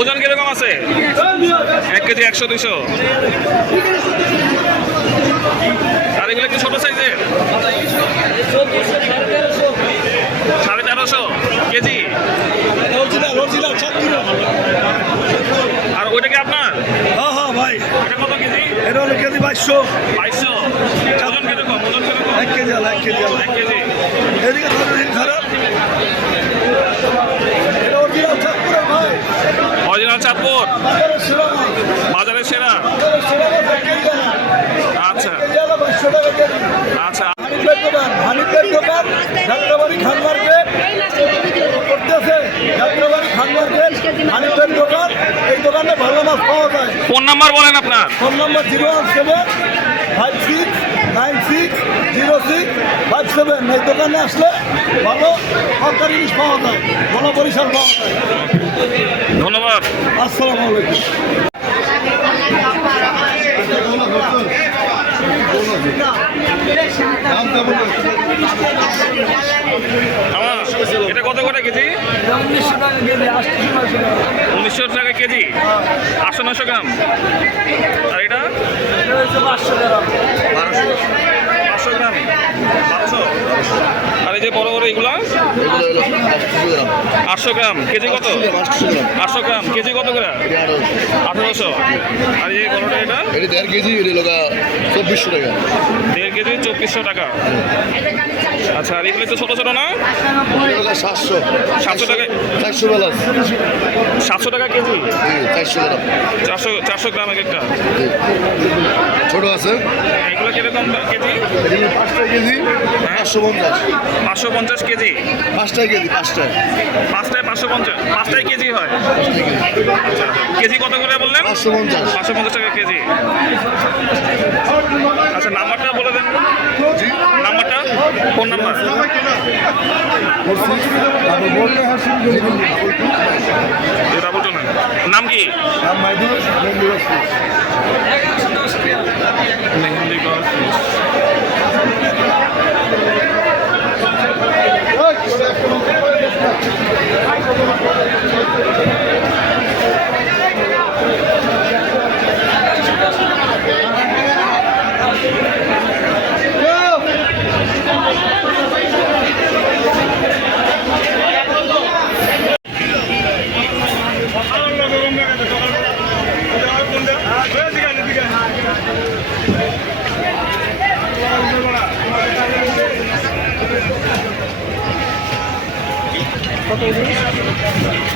ওজন কীরকম আছে? এক কেজি একশো দুশো আর এগুলো একটু ছোট সাইজের? সাড়ে তেরোশো কেজি। আর ওইটা কি আপনার? হ্যাঁ হ্যাঁ ভাই এটা কত কেজি? এটা হলো কেজি বাইশশো। বাইশশো ওজন কীরকম? ওজন কীরকম? এক কেজি। এক কেজি এক কেজি এদিকে ধরেন এই খারাপ এটা অরিজিনাল চাঁদপুরে ভাই অরিজিনাল চাঁদপুর বাজারের সেরা মাল। বাজারের সেরা বাজারের সেরা মাল এক কেজি আলা। আচ্ছা কেজি আলা বাইশশো টাকা কেজি আচ্ছা হানিফের দোকান হানিফের দোকান যাত্রাবাড়ি খান মার্কেট করতেছে যাত্রাবাড়ি খান মার্কেট হানিফের দোকান। এই দোকানে ভালো মাছ পাওয়া যায়। ফোন নাম্বার বলেন আপনার। Phone number zero one seven five six nine six zero six five seven. এই দোকানে আসলে ভালো সরকারি জিনিস পাওয়া যায় ভালো পরিষেবা পাওয়া যায়। ধন্যবাদ। আসসালামু আলাইকুম। এটা কত করে কেজি? উনিশশো টাকা কেজি। আটশো নশো গ্রাম। আর এটা? গ্রাম পাঁচশো গ্রাম। পাঁচশো। আর এই যে বড় বড় এগুলা? আটশো গ্রাম। কেজি কত? আটশো গ্রাম। কেজি কত করে? আঠারোশো? আর এই বড়টা এটা? এটা দেড় কেজি এটা লোকা চব্বিশশো টাকা। দেড় কেজি চব্বিশশো টাকা। আচ্ছা আর এগুলো তো ছোটো ছোটো না? সাতশো। সাতশো টাকা চারশো বেলা সাতশো টাকা কেজি? চারশো গ্রাম। চারশো চারশো গ্রাম এক একটা? ছোট আছে। এগুলো কীরকম কেজি? পাঁচটা কেজি পাঁচশো পঞ্চাশ। পাঁচশো পঞ্চাশ কেজি? পাঁচটায় কেজি পাঁচটায়। পাঁচটায় পাঁচশো পঞ্চাশ? পাঁচটায় কেজি হয়? কেজি কত করে? বললেন? পাঁচশো পঞ্চাশ। পাঁচশো পঞ্চাশ টাকা কেজি। আচ্ছা নাম্বারটা বলে দেন। নাম্বারটা? Phone number? নাম কি? মেহেন্দি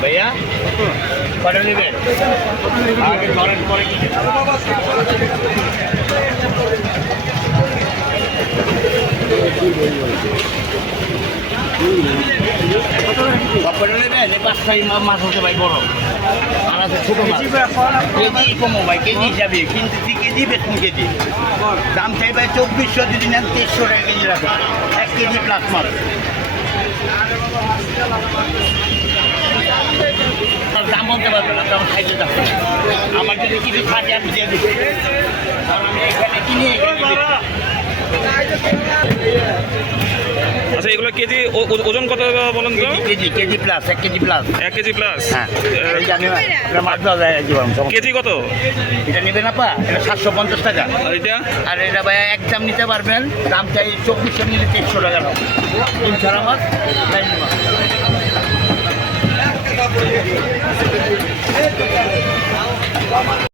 ভাইয়া? কত নেবেন আগে ধরেন পরে কি? মাছ হচ্ছে ভাই, বড়। কেজি হিসাবে। কিন্তু তুই কেজি, বেতন কেজি। দাম চাই চব্বিশশো, যদি নেন তেইশশো টাকা কেজি রাখো। এক কেজি প্লাস মাছ। দাম বলতে পারবে না দাম খাইতে যাচ্ছে আমার যদি কিছু থাকে, আমি দিয়ে দিচ্ছি। কারণ আমি এখানে কিনে এখানে এগুলো কেজি ওজন কত বলেন তো? কেজি কেজি প্লাস এক কেজি প্লাস এক কেজি প্লাস হ্যাঁ। কেজি কত? এটা নেবেন আপা এটা সাতশো পঞ্চাশ টাকা। আর এটা? আর এটা ভাই একদম নিতে পারবেন। দাম চাই চব্বিশশো নিলে তেইশশো টাকা দাম। ছাড়া মাছ মাছ।